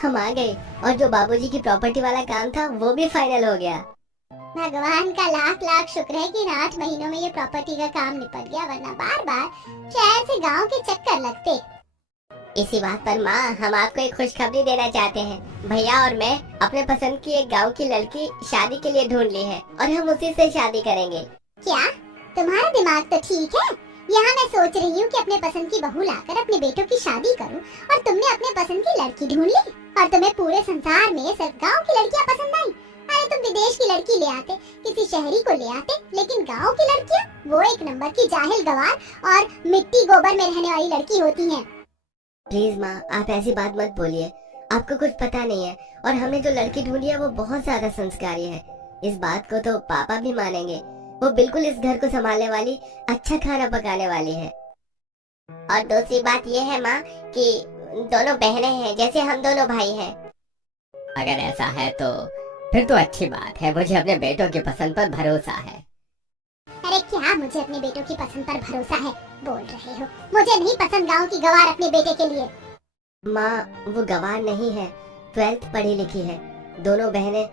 हम आ गए और जो बाबूजी की प्रॉपर्टी वाला काम था वो भी फाइनल हो गया। भगवान का लाख लाख शुक्र है कि इन 8 महीनों में ये प्रॉपर्टी का काम निपट गया, वरना बार बार शहर से गांव के चक्कर लगते। इसी बात पर माँ, हम आपको एक खुशखबरी देना चाहते हैं। भैया और मैं अपने पसंद की एक गांव की लड़की शादी के लिए ढूंढ ली है और हम उसी से शादी करेंगे। क्या तुम्हारा दिमाग तो ठीक है? यहाँ मैं सोच रही हूँ कि अपने पसंद की बहू लाकर अपने बेटों की शादी करूँ और तुमने अपने पसंद की लड़की ढूंढ ली और तुम्हें पूरे संसार में सिर्फ गांव की लड़कियाँ पसंद आई। अरे तुम विदेश की लड़की ले आते, किसी शहरी को ले आते, लेकिन गांव की लड़कियाँ वो एक नंबर की जाहिल गवार और मिट्टी गोबर में रहने वाली लड़की होती हैं। प्लीज माँ, आप ऐसी बात मत बोलिए। आपको कुछ पता नहीं है और हमने जो लड़की ढूंढी है वो बहुत ज्यादा संस्कारी है। इस बात को तो पापा भी मानेंगे। वो बिल्कुल इस घर को संभालने वाली, अच्छा खाना पकाने वाली है। और दूसरी बात ये है माँ कि दोनों बहनें हैं जैसे हम दोनों भाई हैं। अगर ऐसा है तो फिर तो अच्छी बात है। मुझे अपने बेटों की पसंद पर भरोसा है। अरे क्या मुझे अपने बेटों की पसंद पर भरोसा है बोल रहे हो? मुझे नहीं पसंद गांव की गवार अपने बेटे के लिए। माँ, वो गवार नहीं है, 12th पढ़ी लिखी है, दोनों बहनें।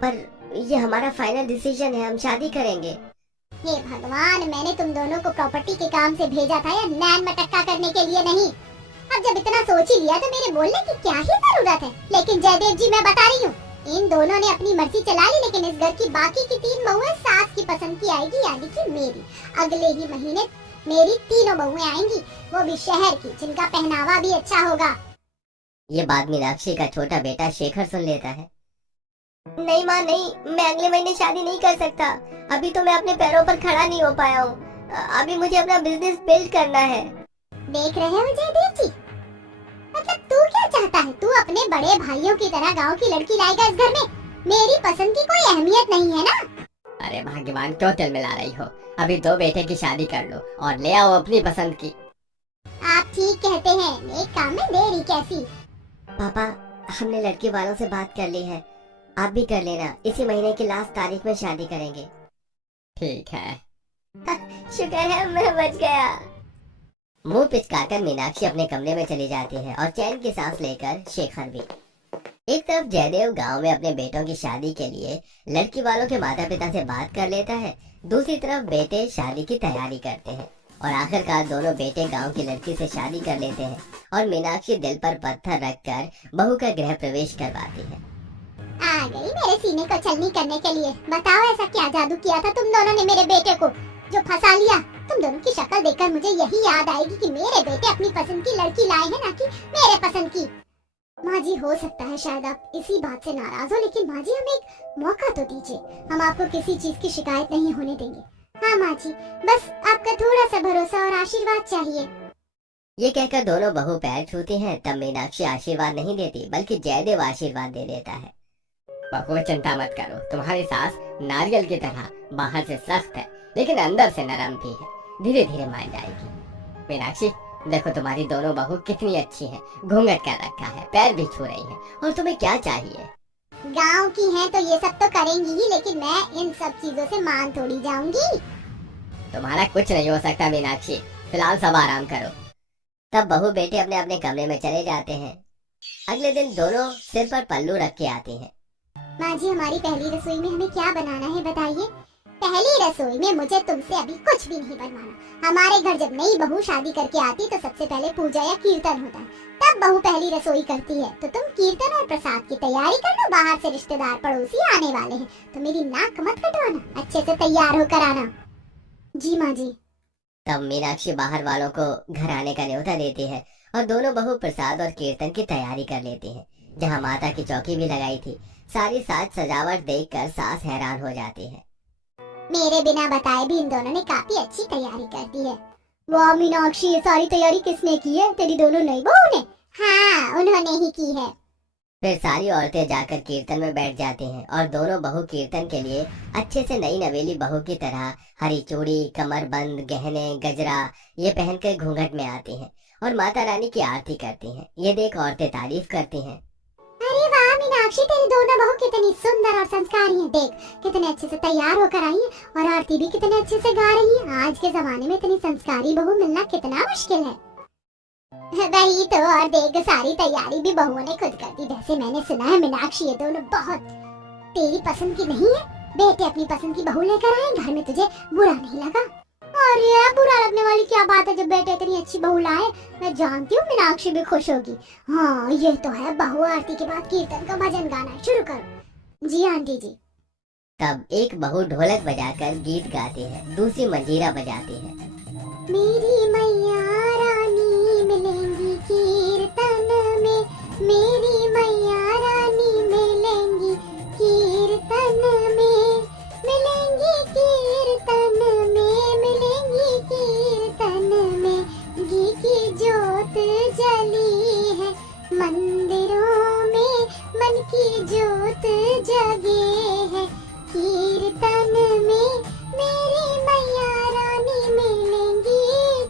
पर ये हमारा फाइनल डिसीजन है, हम शादी करेंगे। हे भगवान, मैंने तुम दोनों को प्रॉपर्टी के काम से भेजा था या नैन मटक्का करने के लिए नहीं। अब जब इतना सोच ही लिया तो मेरे बोलने की क्या ही जरूरत है। लेकिन जयदेव जी, मैं बता रही हूँ, इन दोनों ने अपनी मर्जी चला ली, लेकिन इस घर की बाकी की 3 बहुएं सास की पसंद की आएगी, यानी कि मेरी। अगले ही महीने मेरी तीनों बहुएं आएंगी, वो भी शहर की, जिनका पहनावा भी अच्छा होगा। ये बात मीनाक्षी का छोटा बेटा शेखर सुन लेता है। नहीं माँ नहीं, मैं अगले महीने शादी नहीं कर सकता। अभी तो मैं अपने पैरों पर खड़ा नहीं हो पाया हूँ। अभी मुझे अपना बिजनेस बिल्ड करना है। देख रहे हो जयदेव जी, मतलब तू क्या चाहता है? तू अपने बड़े भाइयों की तरह गांव की लड़की लाएगा इस घर में? मेरी पसंद की कोई अहमियत नहीं है ना? अरे भाग्यवान, क्यों तिल मिला रही हो? अभी 2 बेटे की शादी कर लो और ले आओ अपनी पसंद की। आप ठीक कहते हैं, एक काम में देरी कैसी? पापा, हमने लड़की वालों से बात कर ली है, आप भी कर लेना। इसी महीने की लास्ट तारीख में शादी करेंगे। ठीक है। शुक्र है मैं बच गया। मुंह पिचकाकर मीनाक्षी अपने कमरे में चली जाती है और चैन की सांस लेकर शेखर भी। एक तरफ जयदेव गांव में अपने बेटों की शादी के लिए लड़की वालों के माता पिता से बात कर लेता है, दूसरी तरफ बेटे शादी की तैयारी करते हैं और आखिरकार दोनों बेटे गांव की लड़की से शादी कर लेते हैं और मीनाक्षी दिल पर पत्थर रखकर बहू का गृह प्रवेश करवाती है। आ गई मेरे सीने को छलनी करने के लिए। बताओ ऐसा क्या जादू किया था तुम दोनों ने मेरे बेटे को जो फंसा लिया? तुम दोनों की शक्ल देखकर मुझे यही याद आएगी कि मेरे बेटे अपनी पसंद की लड़की लाए हैं, ना कि मेरे पसंद की। माँ जी, हो सकता है शायद आप इसी बात से नाराज हो, लेकिन माँ जी हमें एक मौका तो दीजिए। हम आपको किसी चीज की शिकायत नहीं होने देंगे। हाँ माँ जी, बस आपका थोड़ा सा भरोसा और आशीर्वाद चाहिए। ये कहकर दोनों बहू पैर छूती हैं। तब मीनाक्षी आशीर्वाद नहीं देती बल्कि जयदेव आशीर्वाद दे देता है। बहू, चिंता मत करो, तुम्हारी सास नारियल की तरह बाहर से सख्त है लेकिन अंदर से नरम भी है, धीरे धीरे मान जाएगी। मीनाक्षी, देखो तुम्हारी दोनों बहू कितनी अच्छी हैं, घूंघट कर रखा है, पैर भी छू रही हैं, और तुम्हें क्या चाहिए? गांव की हैं तो ये सब तो करेंगी ही, लेकिन मैं इन सब चीजों से मान थोड़ी जाऊंगी। तुम्हारा कुछ नहीं हो सकता मीनाक्षी, फिलहाल सब आराम करो। तब बहू बेटे अपने अपने कमरे में चले जाते हैं। अगले दिन दोनों सिर पर पल्लू रख के आती हैं। माँ जी, हमारी पहली रसोई में हमें क्या बनाना है बताइए? पहली रसोई में मुझे तुमसे अभी कुछ भी नहीं बनवाना। हमारे घर जब नई बहू शादी करके आती तो सबसे पहले पूजा या कीर्तन होता है, तब बहू पहली रसोई करती है। तो तुम कीर्तन और प्रसाद की तैयारी कर लो, बाहर से रिश्तेदार पड़ोसी आने वाले हैं, तो मेरी नाक मत कटवाना, अच्छे से तैयार होकर आना। जी माँ जी। तब मीनाक्षी बाहर वालों को घर आने का न्योता देती है और दोनों बहू प्रसाद और कीर्तन की तैयारी कर लेती हैं। जहाँ माता की चौकी भी लगाई थी, सारी साज सजावट देखकर सास हैरान हो जाती है। मेरे बिना बताए भी इन दोनों ने काफी अच्छी तैयारी कर दी है। वाह मीनाक्षी, ये सारी तैयारी किसने की है? तेरी दोनों नई बहू ने? हाँ, उन्होंने ही की है। फिर सारी औरतें जाकर कीर्तन में बैठ जाती हैं और दोनों बहू कीर्तन के लिए अच्छे से नई नवेली बहू की तरह हरी चूड़ी, कमरबंद, गहने, गजरा ये पहनकर घूंघट में आती हैं और माता रानी की आरती करती हैं। ये देख औरतें तारीफ करती हैं। अरे वाह मीनाक्षी, तेरी दोनों बहू कितनी सुंदर और संस्कारी हैं। देख कितने अच्छे से तैयार होकर आई है और आरती भी कितने अच्छे से गा रही है। आज के जमाने में इतनी संस्कारी बहू मिलना कितना मुश्किल है। वही तो, और देख सारी तैयारी भी बहुओं ने खुद कर दी। वैसे मैंने सुना है मीनाक्षी ये दोनों बहुत तेरी पसंद की नहीं है। बेटे अपनी पसंद की बहू लेकर आए, घर में तुझे बुरा नहीं लगा? और ये बुरा लगने वाली क्या बात है, जब बेटे इतनी अच्छी बहू लाए। मैं जानती हूँ मीनाक्षी भी खुश होगी। हाँ ये तो है, बहू आरती के बाद कीर्तन का भजन गाना शुरू करो। जी आंटी जी। तब एक बहू ढोलक बजाकर गीत गाती है, दूसरी मंजीरा बजाती है। मेरी मैया रानी मिलेंगी कीर्तन में, मेरी मैया रानी मिलेंगी कीर्तन में, मिलेंगी कीर्तन में, मिलेंगी कीर्तन में। घी की जोत जली है मंदिरों में, मन की जोत जगे है कीर्तन में, मेरी मैया रानी मिलेंगी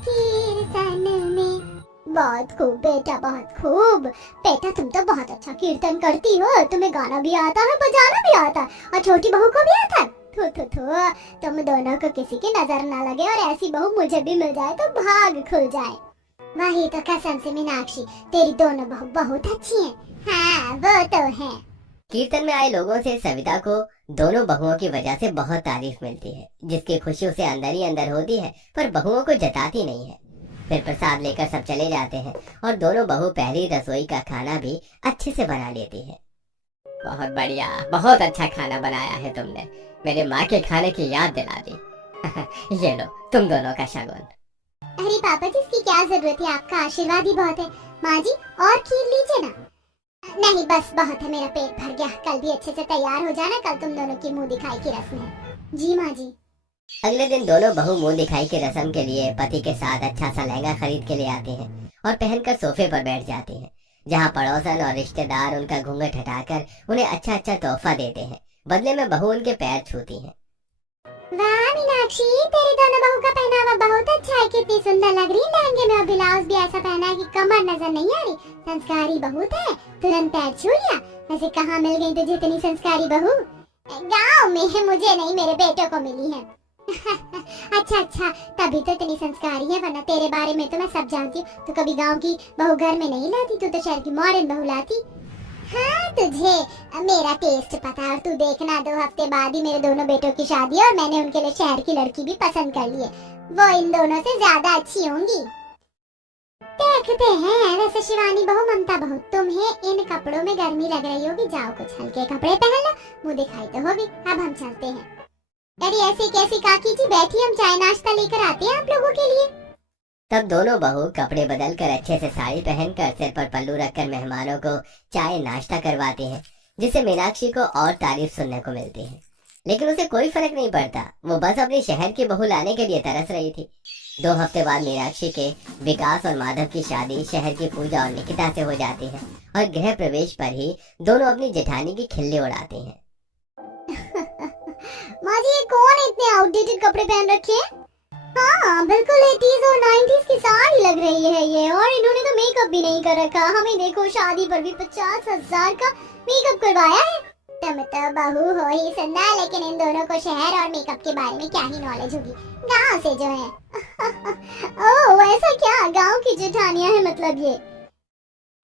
कीर्तन में। बहुत खूब बेटा, बहुत खूब। बेटा तुम तो बहुत अच्छा कीर्तन करती हो, तुम्हें गाना भी आता है, बजाना भी आता है, और छोटी बहू को भी आता है। थू थू थू, तुम दोनों को किसी की नजर ना लगे, और ऐसी बहू मुझे भी मिल जाए तो भाग खुल जाए। वही तो कसम से मीनाक्षी, तेरी दोनों बहू बहुत अच्छी हैं। हाँ वो तो है। कीर्तन में आए लोगों से सविता को दोनों बहुओं की वजह से बहुत तारीफ मिलती है, जिसकी खुशी उसे अंदर ही अंदर होती है, पर बहुओं को जताती नहीं है। फिर प्रसाद लेकर सब चले जाते हैं और दोनों बहू पहली रसोई का खाना भी अच्छे से बना लेती है। बहुत बढ़िया, बहुत अच्छा खाना बनाया है तुमने, मेरे माँ के खाने की याद दिला दी। ये लो तुम दोनों का शगुन। अरे पापा जी इसकी क्या जरूरत है, आपका आशीर्वाद ही बहुत है। माँ जी और खीर लीजिए ना। नहीं बस बहुत है, मेरा पेट भर गया। कल भी अच्छे से तैयार हो जाना, कल तुम दोनों की मुंह दिखाई की रस्म है। जी माँ जी। अगले दिन दोनों बहू मुंह दिखाई की रस्म के लिए पति के साथ अच्छा सा लहंगा खरीद के ले आती हैं और पहनकर सोफे पर बैठ जाती हैं, जहां पड़ोसन और रिश्तेदार उनका घूंघट हटाकर उन्हें अच्छा अच्छा तोहफा देते हैं। बदले में बहू उनके पैर छूती है। वाह मीनाक्षी, तेरी दोनों बहू का पहनावा बहुत अच्छा है, कितनी सुंदर लग रही है लहंगे में, और ब्लाउज भी ऐसा पहना है कि कमर नजर नहीं आ रही। संस्कारी बहू है, तुरंत पैर छू लिया। वैसे कहाँ मिल गई तुझे इतनी संस्कारी बहू? गाँव में है, मुझे नहीं मेरे बेटे को मिली है। अच्छा अच्छा, तभी तो इतनी संस्कारी है, वरना तेरे बारे में तो मैं सब जानती हूँ। तू कभी गांव की बहू घर में नहीं लाती, तू तो शहर की मॉडर्न बहू लाती। हाँ तुझे मेरा टेस्ट पता है, और तू देखना 2 हफ्ते बाद ही मेरे दोनों बेटों की शादी है, और मैंने उनके लिए शहर की लड़की भी पसंद कर ली है। वो इन दोनों से ज्यादा अच्छी होंगी। देखते हैं। वैसे शिवानी बहू, ममता बहू, तुम्हें इन कपड़ों में गर्मी लग रही होगी, जाओ कुछ हल्के कपड़े पहन लो, मुँह दिखाई तो होगी। अब हम चलते हैं। अरे ऐसे कैसी काकी जी, बैठी, हम चाय नाश्ता लेकर आते हैं आप लोगों के लिए। तब दोनों बहू कपड़े बदलकर अच्छे से साड़ी पहनकर सिर पर पल्लू रखकर मेहमानों को चाय नाश्ता करवाती हैं, जिससे मीनाक्षी को और तारीफ सुनने को मिलती है। लेकिन उसे कोई फर्क नहीं पड़ता, वो बस अपनी शहर की बहू लाने के लिए तरस रही थी। 2 हफ्ते बाद मीनाक्षी के विकास और माधव की शादी शहर की पूजा और निकिता से हो जाती है, और गृह प्रवेश पर ही दोनों अपनी जेठानी की खिल्ली उड़ाती हैं। माँ जी ये कौन इतने आउटडेटेड कपड़े पहन रखे हैं? हाँ बिल्कुल 80s और 90s की साड़ी लग रही है ये, और इन्होंने तो मेकअप भी नहीं कर रखा। हमें देखो शादी पर भी 50,000 का मेकअप करवाया है। तुम तो बहू हो ही सुंदर, लेकिन इन दोनों को शहर और मेकअप के बारे में क्या ही नॉलेज होगी, गाँव से जो है। ओह ऐसा क्या, गाँव की जेठानियाँ है मतलब ये?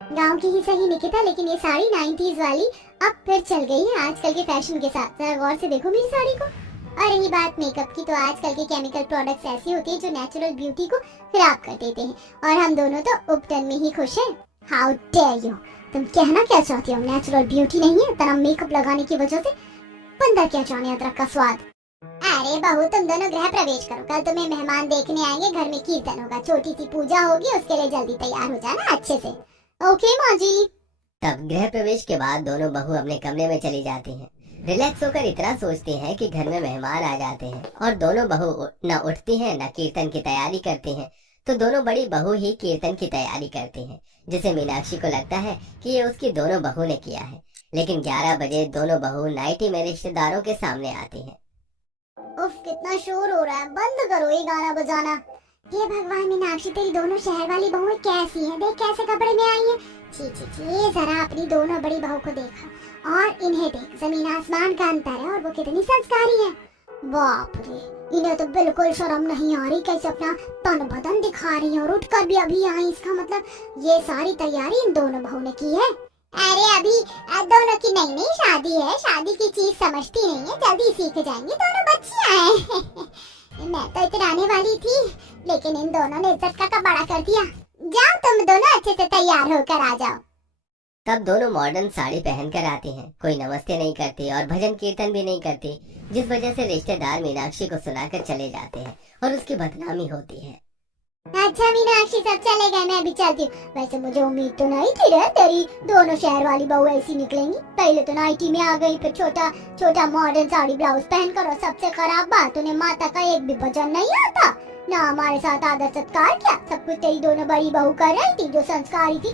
गाँव की ही सही निकिता, लेकिन ये साड़ी 90s वाली अब फिर चल गई है आजकल के फैशन के साथ। जरा गौर से देखो मेरी साड़ी को। और रही बात मेकअप की, तो आजकल के केमिकल प्रोडक्ट्स ऐसी होती है जो नेचुरल ब्यूटी को खराब कर देते हैं, और हम दोनों तो उपटन में ही खुश हैं। हाउ डेयर यू, तुम कहना क्या चाहती हो? नेचुरल ब्यूटी नहीं है, तरह मेकअप लगाने की वजह से बंदा क्या जाने अदरक का स्वाद। अरे बहू तुम दोनों गृह प्रवेश करो, कल तुम्हें मेहमान देखने आएंगे, घर में कीर्तन होगा, छोटी सी पूजा होगी, उसके लिए जल्दी तैयार हो जाना अच्छे से। ओके माँ जी। तब गृह प्रवेश के बाद दोनों बहू अपने कमरे में चली जाती हैं। रिलैक्स होकर इतना सोचती हैं कि घर में मेहमान आ जाते हैं, और दोनों बहू न उठती हैं न कीर्तन की तैयारी करती हैं। तो दोनों बड़ी बहू ही कीर्तन की तैयारी करती हैं, जिसे मीनाक्षी को लगता है कि ये उसकी दोनों बहू ने किया है। लेकिन 11 बजे दोनों बहू नाइटी में रिश्तेदारों के सामने आती हैं। उफ कितना शोर हो रहा है, बंद करो ये गाना बजाना। हे भगवान मीनाक्षी, तेरी दोनों शहर वाली बहुएं कैसी हैं? देख कैसे कपड़े में आई हैं। छी छी छी, जरा अपनी दोनों बड़ी बहू को देखा और इन्हें देख, जमीन आसमान का अंतर है, और वो कितनी संस्कारी है। बाप रे, इन्हें तो बिल्कुल शर्म नहीं आ रही, कैसे अपना तन बदन दिखा रही है और उठकर भी अभी आई। इसका मतलब ये सारी तैयारी इन दोनों बहू ने की है। अरे अभी दोनों की नई नई शादी है, शादी की चीज समझती नहीं है, जल्दी सीख जाएंगी, दोनों बच्चियां हैं। मैं तो इतराने वाली थी, लेकिन इन दोनों ने इज्जत का कबाड़ा कर दिया। जाओ तुम दोनों अच्छे से तैयार होकर आ जाओ। तब दोनों मॉडर्न साड़ी पहनकर आती हैं। कोई नमस्ते नहीं करती और भजन कीर्तन भी नहीं करती, जिस वजह से रिश्तेदार मीनाक्षी को सुनाकर चले जाते हैं और उसकी बदनामी होती है। अच्छा मीनाक्षी, सब चले गए, मैं भी चलती हूँ। वैसे मुझे उम्मीद तो नहीं थी रे, तेरी दोनों शहर वाली बहू ऐसी निकलेंगी। पहले तो नाइटी में आ गई, फिर छोटा छोटा मॉडर्न साड़ी ब्लाउज पहनकर, और सबसे खराब बात, उन्हें माता का एक भी भजन नहीं आता, ना हमारे साथ आदर सत्कार किया। सब कुछ तेरी दोनों बड़ी बहू कर रही थी, जो संस्कारी थी।